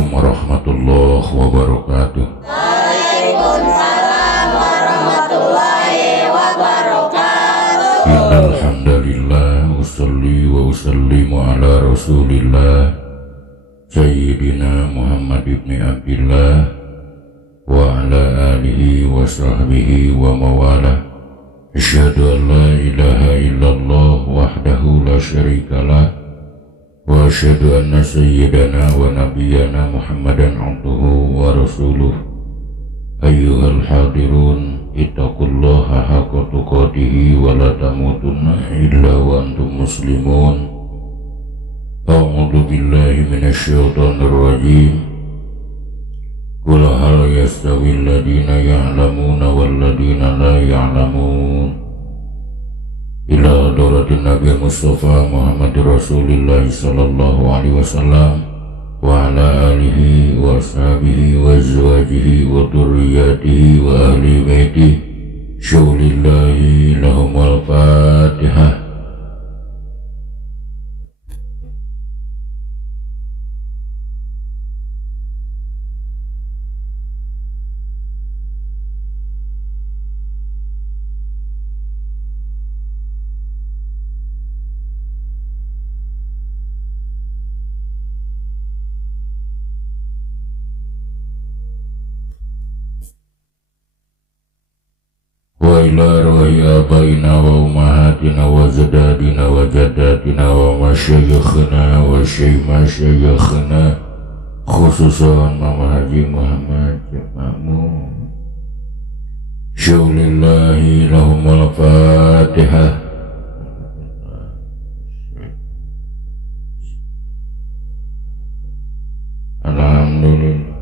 Assalamualaikum warahmatullahi wabarakatuh. Waalaikumsalam warahmatullahi wabarakatuh. Innal hamdalillah usolli wa usallimu ala rasulillah Sayyidina Muhammad ibn Abdillah wa ala alihi wa sahbihi wa mawalah. Asyhadu an la ilaha illallah wahdahu la syarikalah wa asyhadu anna sayyidana wa nabiyyana Muhammadan abduhu wa rasuluh. Ayyuhal hadirun ittaqullaha haqqa tuqatih wa la tamutunna illa wa antum muslimun. A'udzu billahi minasy syaithanir rajim. Qul hal yastawil ladina ya'lamuna wal ladina la ya'lamun. Ila hadratin Nabi Mustafa Muhammad Rasulullah sallallahu alaihi wasallam wa ala alihi wa sahbihi wa azwajihi wa dzurriyyatihi wa ahli baitihi syaulillahi lahumul fatihah. Wa ila arwahi abaina wa ummahatina wa zadadina wa jaddatina wa masyayikhina wa syaimasyayikhina khususan Mama Haji Muhammad Makmum syaulillahi lahumul fatihah. Alhamdulillah.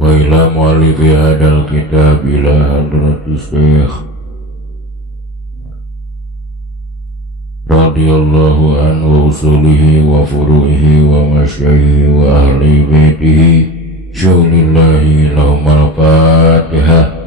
Wa ila mu'allifi hadal kitab ila hadrati syekh radhiyallahu anhu usulihi wa furu'ihi wa masyayikhi wa ahli baitihi syaulillahi lahumul fatihah.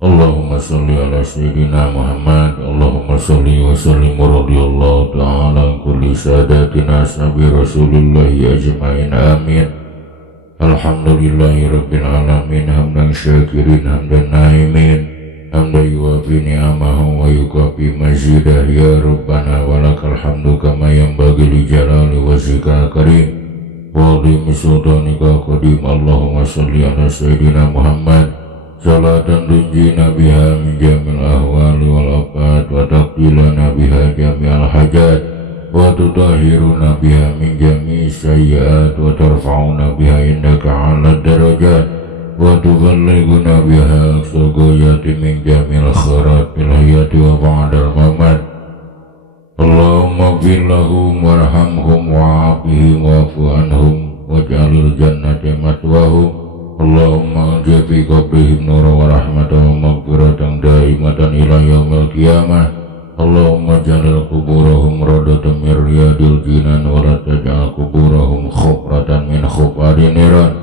Allahumma salli ala sayyidina Muhammad. Allahumma salli wa sallim wa radiyallahu ta'ala an kulli sadatina sabi rasulillahi ajma'in amin. Alhamdulillahi rabbil alamin hamdan syakirin hamdan naimin hamdan yuwafi ni'amahu wa yukafi mazidah ya Rabbana walakal hamdu kama yanbaghi li jalali wajhikal karim wa adhimi sultanika qadim. Allahumma salli ala sayyidina Muhammad salatan tunjina biha min jamil ahwali wal afat wa taqdilana biha jamil hajat wa tutahhiruna biha min jamil sayyiat wa tarfa'una biha indaka ala darajat wa tuballighuna biha aqsa ghayati min jamil khairat fil hayati wa ba'dal mamat. Allahumma ighfir lahum warhamhum wa'afihim wa'fu anhum waj'alil jannati matwahum. Allahumma jafi qabrihim nura wa rahmatan wa maghfiratan daimatan ila yaumil qiyamah. Allahumma jalil kuburahum radatan min riyadil jinan wa la taj'al kuburahum khufratan min khufari niran.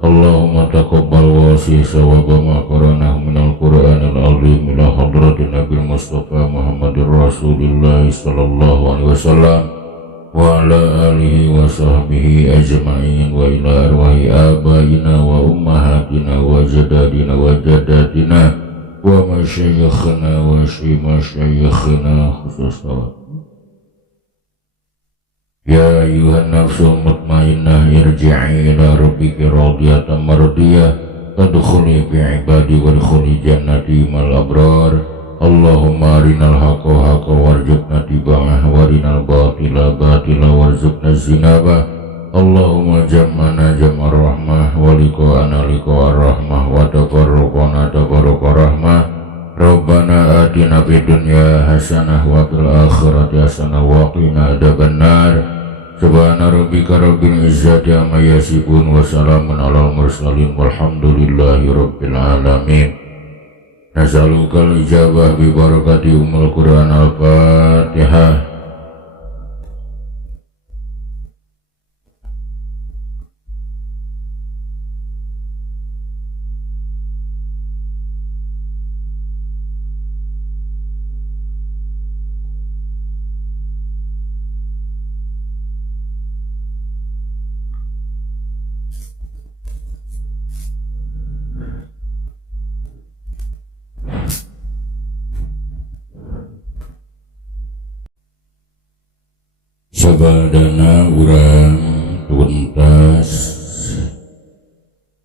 Allahumma taqabbal wasi sawaba ma qaranah minal qur'anil azim ila hadratin Nabi Mustafa Muhammadir Rasulullah sallallahu alaihi wasallam wa ala alihi wa sahbihi ajma'in wa ila arwahi abaina wa ummahatina wa jadadina wa jadatina wa masyayikhina wa syaimasyayikhina khususan. Ya ayuhan nafsul mutmainnah irji'i ila rabbiki radiyatan mardiyah tadkhuli fi ibadi wa dkhuli jannati mal abrar. Allahumma arinal haqqa haqqa warzuqna tiba'ah warinal batila batila warzuqna zinabah. Allahumma jammana jam'ar rahmah wa liqa'ana liqa'ar rahmah wa tafarruqana tafarruqar rahmah. Rabbana atina fid dunya hasanah wa fil akhirati hasanah wa qina adzabannar. Subhana rabbika rabbil izzati amma yasifun wa salamun alal mursalin walhamdulillahi rabbil alamin. Nasalukal ijabah bi barakati umul Quran al-Fatihah. Sabadana urang tuntas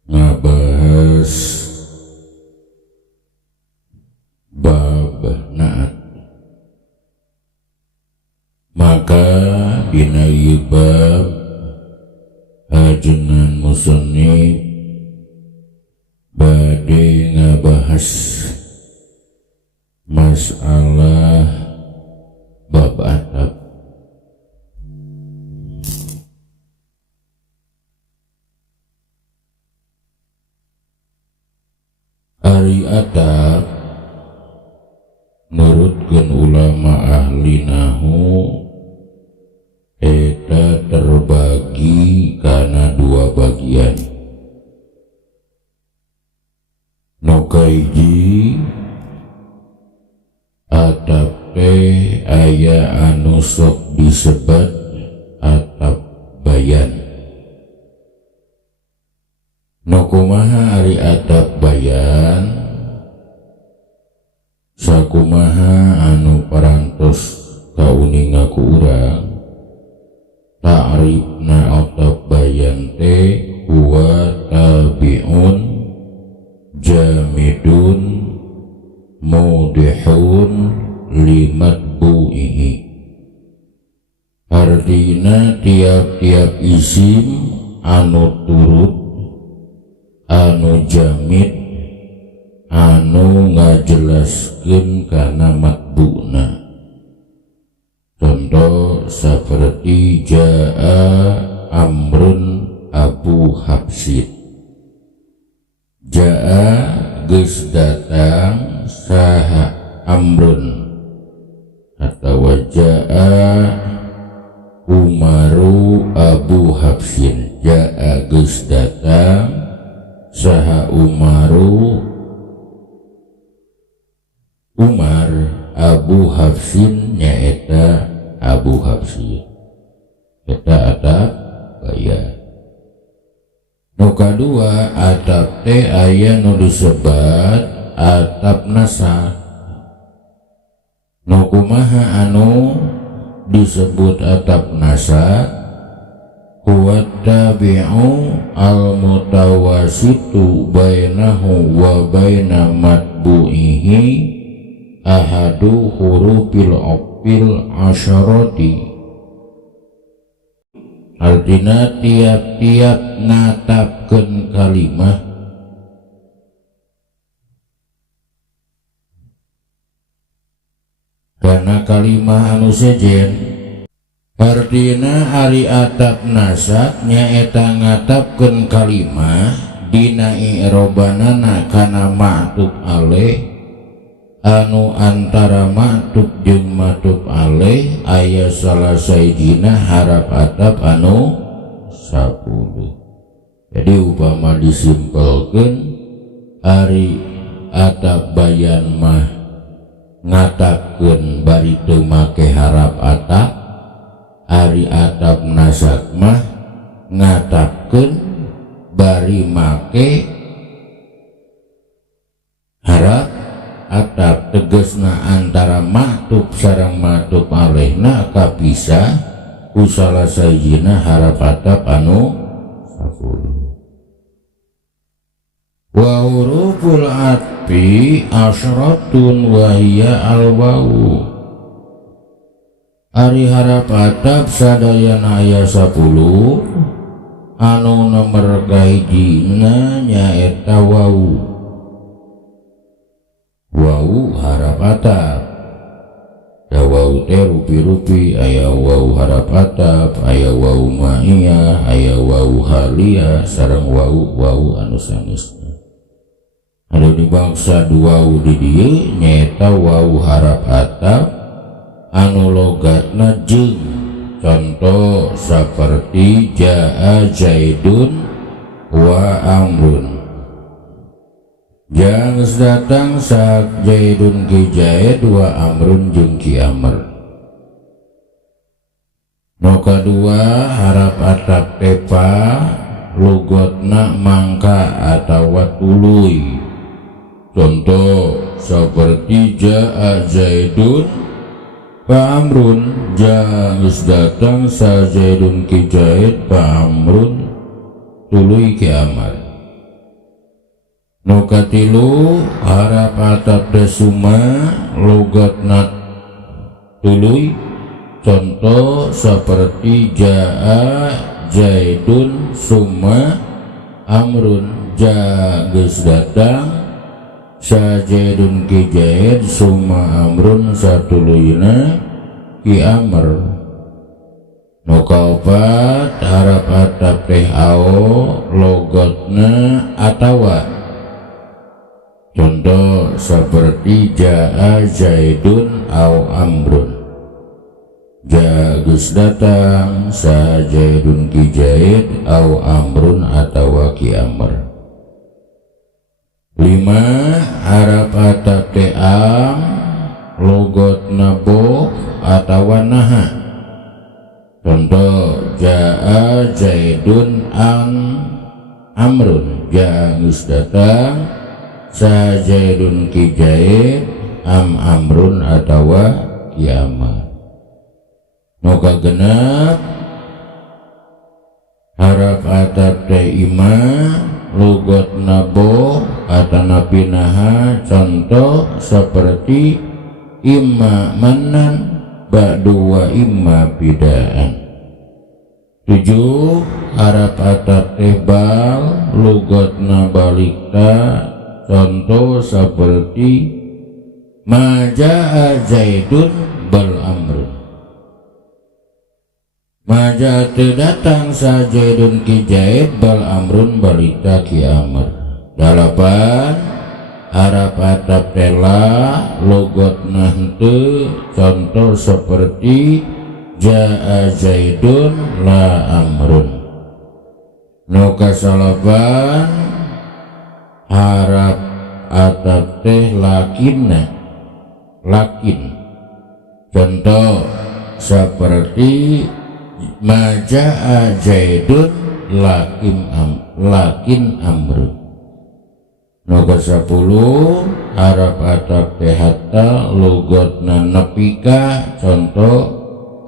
ngabahas bab naat, maka dina ieu bab ajengan musannif bade ngabahas masalah bab atap. Ari atap nurutkeun ulama ahli nahu eta terbagi kana dua bagian. Nu kahiji atap teh aya anu sok disebat atap bayan. Nu kumaha ari atap bayan, sakumaha anu parantos kauninga ku urang. Ta'rifna atap bayan teh huwa tabi'un jamidun mudihun limatbu'ihi. Artina tiap-tiap isim anu turut, anu jamid, anu ngajelaskeun kana matbu'na. Contoh seperti jaa amrun Abu Habsin. Jaa geus datang saha amrun, atau jaa Umaru Abu Habsin. Jaa geus datang saha Umaru Umar Abu Habsin, nyaeta Abu Habsin. Eta atap bayan. Nu kadua atap teh aya nu disebat atap nasab. Nu kumaha anu disebut atap nasab? Huwa tabi'u al-mutawasitu bainahu wa baina matbu'ihi ahadu hurufil opil asyarati. Artina tiap-tiap natapkeun kalimah kana kalimah anu sejen. Artina ari atap nasab nyaeta ngatapkeun kalimah dina i'robanana kana ma'tuf alaih, anu antara ma'tuf jeung ma'tuf alaih aya salah saijina harap atap anu 10. Jadi upama disimpelkeun ari atap bayan mah ngatapkeun bari teu make harap atap, ari atap nasab mah ngatapkeun bari make harap atap. Tegesna antara ma'tuf sareng ma'tuf alaihna kapisah ku salah sajina harap atap anu 10. Wa huruful tapi asratun wahia alwau ari harap atap sadayana aya 10 anu nomor kahijina nyaeta wau harap atap da wau teh rupi-rupi aya wau harap atap aya wau ma'iyah aya wau haliyah sareng wau anu sanesna anu dibangsa wau di dieu nyaeta wau harap atap anu logatna jeung contoh seperti jaa zaidun wa amrun jangan datang sak zaidun ki zaid wa amrun jeung ki amr nu kadua harap atap tepa lugotna mangka atawa tuluy contoh seperti jaa zaidun pa amrun jangan datang sa zaidun ki zaid pa amrun tuluy ki amr nu katilu harap atap desuma logatna tuluy contoh seperti jaa zaidun summa amrun geus datang sa zaidun ki zaid summa amrun satuluyna ki amr nu kaopat harap atap teh ao logatna atawa contoh seperti jaa zaidun au amrun geus datang sa zaidun ki zaid au amrun atawa ki amr 5 harap atap teh am logotna bo atawa naha contoh jaa zaidun an amrun geus datang sa zaidun ki zaid amrun atawa ki amr nu kagenep harap atap teh ima lugotna bo atanapi naha contoh seperti imma manan ba'du wa imma bidaan 7 harap atap teh bal lugotna balikta contoh seperti majaa zaidun bal amrun maja teu datang sa zaidun ki zaid bal amrun balita ki amr 8 harap atap tela logotna henteu contoh seperti jaa zaidun la amrun nu kasalapan harap atap teh lakinna lakin contoh seperti majaa zaidun lakin amrun nu kasapuluh harap atap teh hatta lugotna nepika contoh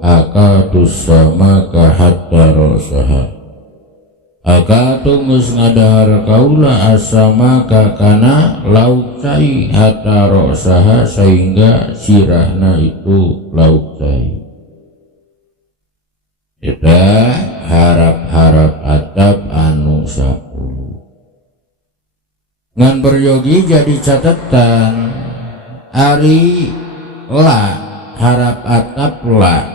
akatus sama ka hatta rosaha akatu geus ngadahar kaula asama kakana lauk cai hatta rosaha sehingga sirahna itu lauk cai kita harap-harap atap anu 10 ngan beryogi jadi catatan ari la harap atap la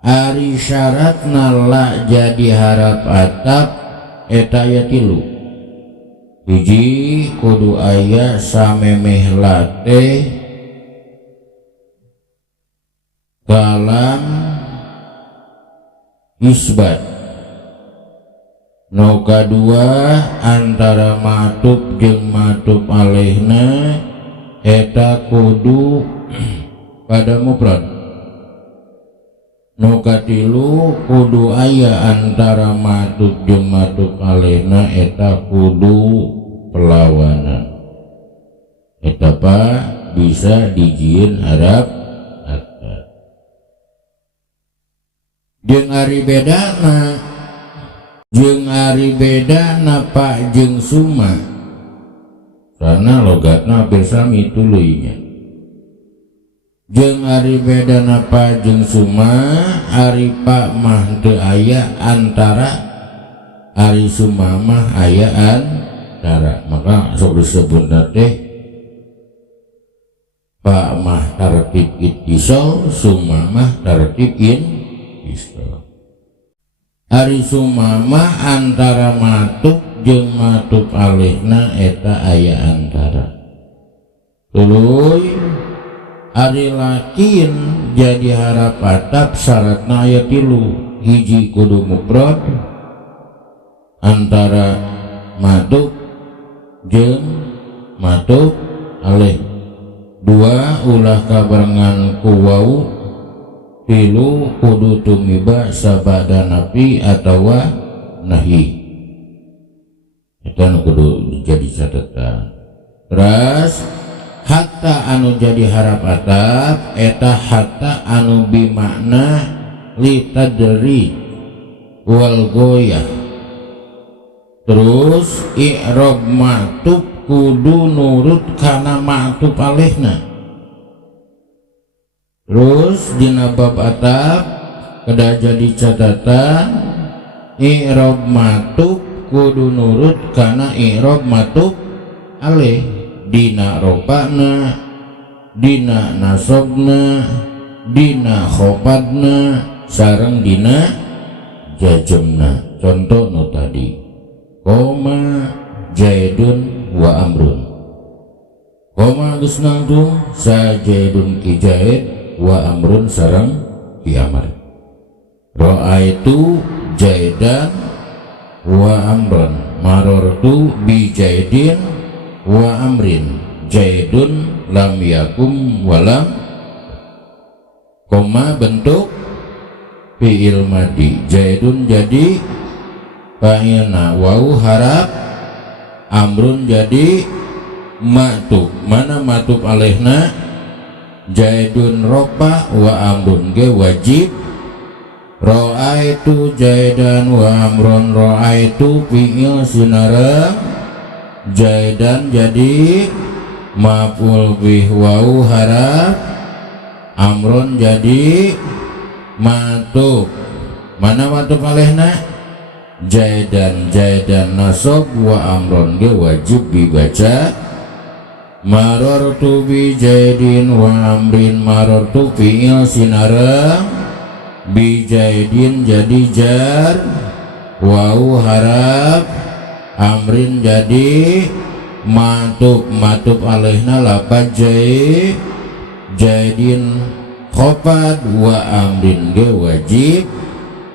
ari syaratna la jadi harap atap eta aya 3 hiji kudu aya samemeh la teh kalam isbat nu kadua antara matub jeung matub alaihna eta kudu pada mufrad nu katilu kudu aya antara matub jeung matub alaihna eta kudu pelawanan eta pa bisa dijieun harap atap jeung ari bedana pak jeung summa karena logatna hampir sami tuluy nya. Jeung ari bedana pa jeung suma, ari pa mah teu aya antara, ari suma mah aya antara. Maka sok disebutna teh pa mah tartib ittisal, suma mah tartib intisal. Ari suma mah antara matub jeung matub alihna eta aya antara. Tuluy ari lakin jadi harap atap syaratna aya 3. Hiji kudu mufrad antara matub jeung matub alih. 2 ulah kabarengan ku wau. 3 kudu tumiba sabada nafi atawa nahi. Eta kudu jadi catatan. Terus hatta anu jadi harap atap eta hatta anu bimakna li tadri wal goyah. Terus i'rab matub kudu nurut kana matub alihna. Terus dina bab atap kada jadi catatan i'rab matub kudu nurut kana i'rab matub alih. Dina robana, dina nasobna, dina khopadna, sareng dina jajemna. Contoh nu tadi koma jaidun wa amrun. Koma geus nangtung sa jaidun ki jaid wa amrun sareng ki amr. Ra'aitu jaidan wa amrun, marartu bi jaidin wa amrin. Jaidun lam yakum walam. Koma bentuk fi'il madi. Jaidun jadi fa'ilna, wau harap, amrun jadi matub. Mana matub alihna? Jaidun ropa wa amrun ge wajib. Ra'aitu jaidan wa amrun. Ra'aitu fi'il sinareng, jaidan jadi maf'ul bih wau harap, amrun jadi matub. Mana matub alihna? Jaidan. Jaidan nasab wa amrun ge wajib dibaca. Marartu bi jaidin wa amrin. Marartu fi'il sinareng, bi jaidin jadi jar, wau harap, amrin jadi matub. Matub alihna lapad jaidin khofad wa amrin ge wajib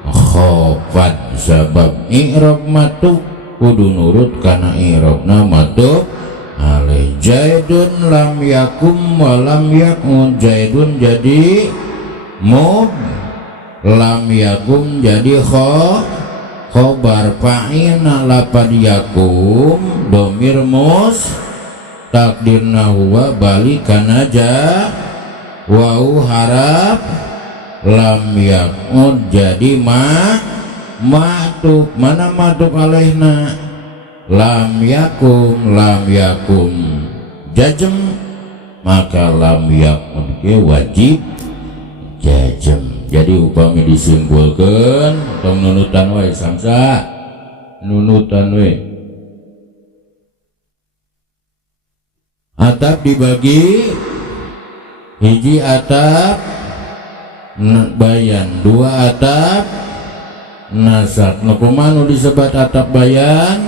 khofad. Sabab i'rab matub kudu nurut kana i'rabna matub alih. Jaidun lam yakum wa lam yakun. Jaidun jadi mub, lam yakum jadi khobar. Fa'ina lapad yakum domir mus takdirna huwa balik kana ja, wau harap, lam yakun jadi matub. Mana matub alihna? Lam yakum. Lam yakum jajem, maka lam yakun ke wajib jajem. Jadi upami disimpulkan tong nunutan wae samsa nunutan we. Atap dibagi hiji atap bayan, 2 atap nasab. Nu kumaha nu disebat atap bayan?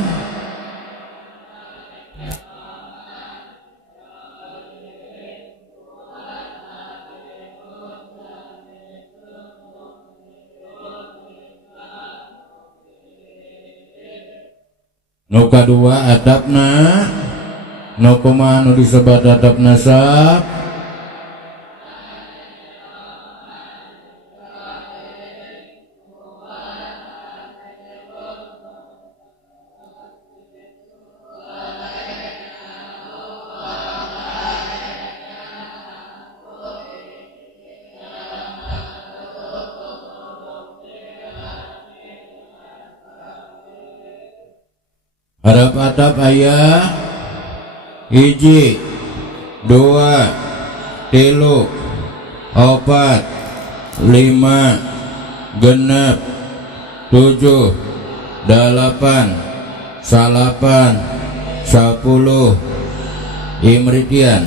Nu kadua atapna, nu kumaha nu disebat atap nasab? Harap atap ayah 1 2 3 4 5 6 7 8 9 10 Imridian.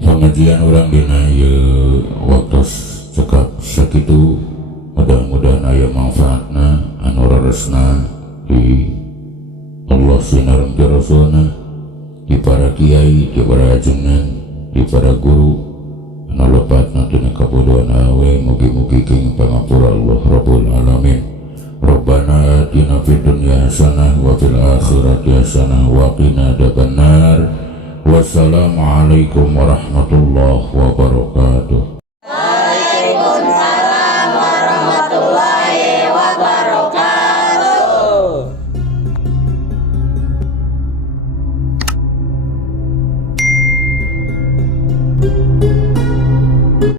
Pengajian orang dina ieu waktu cekap sakitu, mudah-mudahan aya manfaatna anu raresna di Allah sinareng ti Rasulna, di para kiai, di para ajengan, di para guru anu lepatna tina kabodohan awe. Mugi-mugi king pangapura Allah Rabbul Alamin. Rabbana atina fid dunya hasanah wa fil akhirati hasanah wa qina adzabannar. Wassalamualaikum warahmatullahi wabarakatuh.